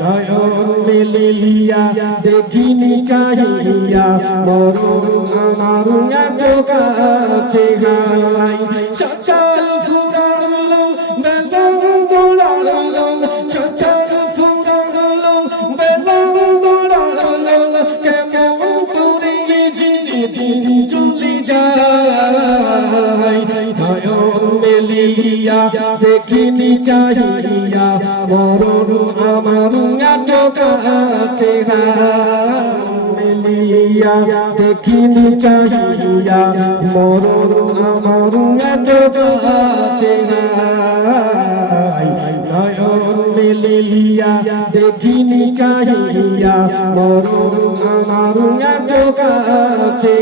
নয়ন মেলিয়া দেখিনি চাহিয়া মরণ আমার এত কাছে হাই সকাল ফুরালো বেলন দোলালো সকাল ফুরালো বেলন দোলালো কেমন করে দিন চলে যায় নয়ন মেলিয়া দেখিনি চাহিয়া মরণ আমার এত কাছে মেলিয়া দেখিনি চাহিয়া মরণ আমার এত কাছে নয়ন মেলিয়া দেখিনি চাহিয়া মরণ আমার এত কাছে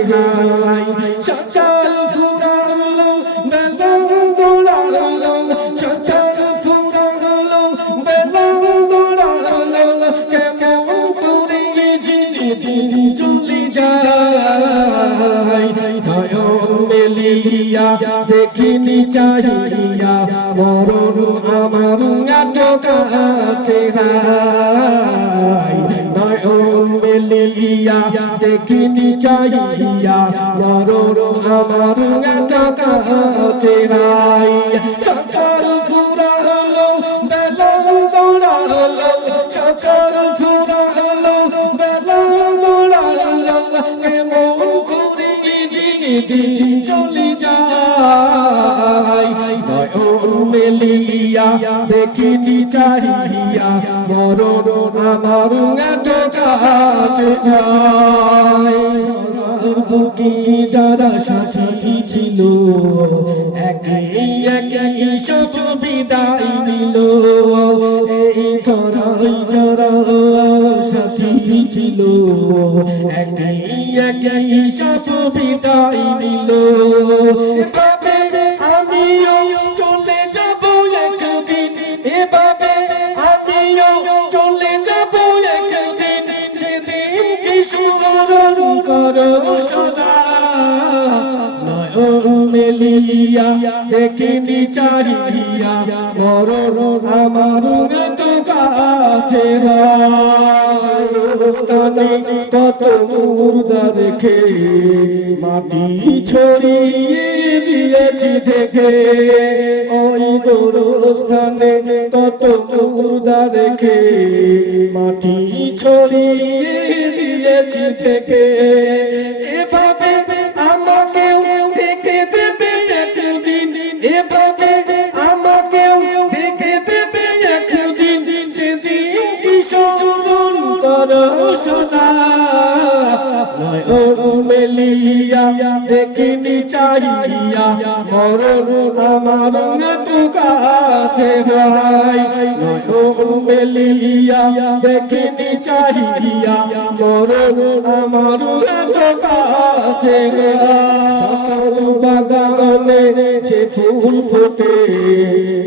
সকাল ফুরালো বেলন দোলালো সকাল ফুরালো বেলন দোলালো কেমন করে দিন চলে যায় নয়ন মেলিয়া দেখিনি চাহিয়া মরণ আমার এত কাছে নয়ন মেলিয়া দেখিনি চাহিয়া মরণ আমার এত কাছে সকাল ফুরালো বেলন দোলালো সকাল ফুরালো বেলন দোলালো কেমন করে দিন চলে যায় নয়ন মেলিয়া দেখিনি চাহিয়া মরণ আমার এত কাছে বুকে যারা সাথী ছিল একই সব বিদায় নিল এই ধরাই যারা সাথী ছিল একই সব বিদায় নিল এভাবে আমিও চলে যাব একদিন এভাবে আমিও চলে যাব একদিন সেদিন কি স্মরণ করো সদা নয়ন মেলিয়া দেখিনি চাহিয়া মরণ আমার এত কাছে স্থানে কত মুর্দা রেখে মাটি ছড়িয়ে দিয়েছি থেকে ওই গোরস্থানে কত মুর্দা রেখে মাটি ছড়িয়ে দিয়েছি থেকে এভাবে আমাকেও দেখে দেবে একদিন এভাবে আমাকেও দেখে দেবে একদিন সেদিন কি স্মরণ করো সদা নয়ন মেলিয়া দেখিনি চাহিয়া মরণ আমার এত কাছে নয়ন মেলিয়া দেখিনি চাহিয়া মরণ আমার এত কাছে বাগানে যে ফুল ফোটে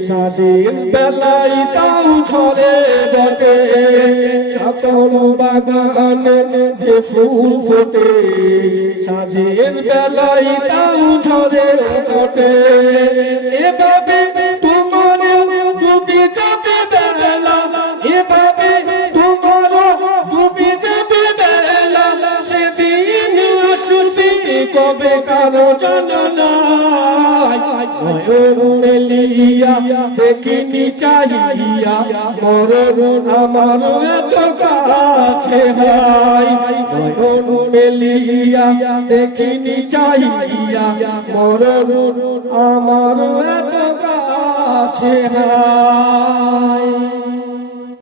সাজের বেলায় তাও ঝরে বটে সকল বাগানে যে ফুল ফোটে সাজের বেলায় তাও ঝরে বটে এভাবে তোমার ডুবে যাবে বেলা এভাবে তোমার ডুবে যাবে বেলা সেদিন আসবে কবে কারো জানা নয়ন মেলিয়া দেখিনি চাহিয়া মরণ আমার এত কাছে নয়ন মেলিয়া দেখিনি চাহিয়া মরণ আমার এত কাছে